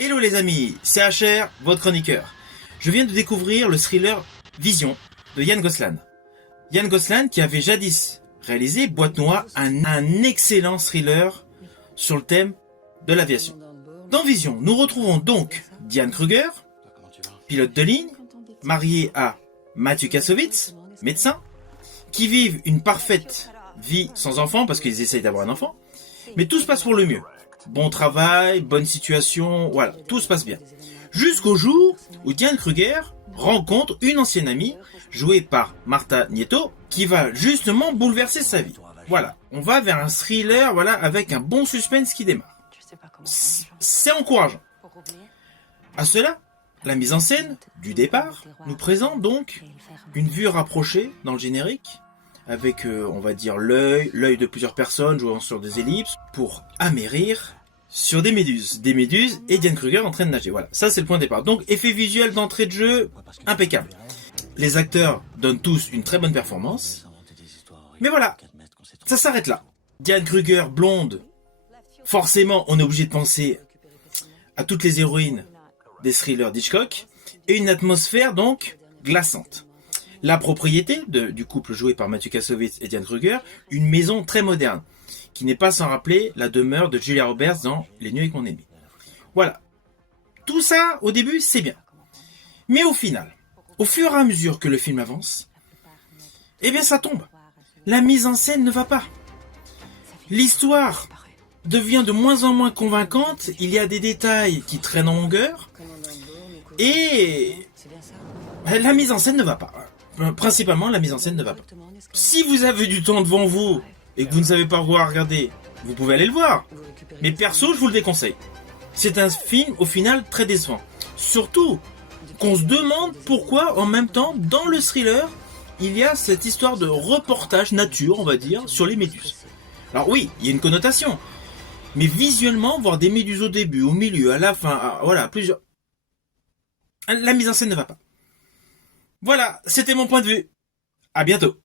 Hello les amis, c'est HR, votre chroniqueur. Je viens de découvrir le thriller Vision de Yann Gosselin. Yann Gosselin qui avait jadis réalisé Boîte Noire, un excellent thriller sur le thème de l'aviation. Dans Vision, nous retrouvons donc Diane Kruger, pilote de ligne, mariée à Mathieu Kassovitz, médecin, qui vivent une parfaite vie sans enfant parce qu'ils essayent d'avoir un enfant, mais tout se passe pour le mieux. Bon travail, bonne situation, voilà, tout se passe bien. Jusqu'au jour où Diane Kruger rencontre une ancienne amie, jouée par Marta Nieto, qui va justement bouleverser sa vie. Voilà, on va vers un thriller, voilà, avec un bon suspense qui démarre. C'est encourageant. À cela, la mise en scène du départ nous présente donc une vue rapprochée dans le générique, avec, on va dire, l'œil de plusieurs personnes jouant sur des ellipses, pour amérir sur des méduses. Des méduses et Diane Kruger en train de nager. Voilà, ça c'est le point de départ. Donc, effet visuel d'entrée de jeu, impeccable. Les acteurs donnent tous une très bonne performance. Mais voilà, ça s'arrête là. Diane Kruger, blonde, forcément, on est obligé de penser à toutes les héroïnes des thrillers d'Hitchcock, et une atmosphère donc glaçante. La propriété du couple joué par Mathieu Kassovitz et Diane Kruger, une maison très moderne, qui n'est pas sans rappeler la demeure de Julia Roberts dans Les Nuits avec mon ennemi. Voilà. Tout ça, au début, c'est bien. Mais au final, au fur et à mesure que le film avance, eh bien ça tombe. La mise en scène ne va pas. L'histoire devient de moins en moins convaincante, il y a des détails qui traînent en longueur, et la mise en scène ne va pas. Principalement, la mise en scène ne va pas. Si vous avez du temps devant vous et que vous ne savez pas quoi regarder, vous pouvez aller le voir. Mais perso, je vous le déconseille. C'est un film, au final, très décevant. Surtout qu'on se demande pourquoi, en même temps, dans le thriller, il y a cette histoire de reportage nature, on va dire, sur les méduses. Alors oui, il y a une connotation. Mais visuellement, voir des méduses au début, au milieu, à la fin, voilà, plusieurs... La mise en scène ne va pas. Voilà, c'était mon point de vue. À bientôt.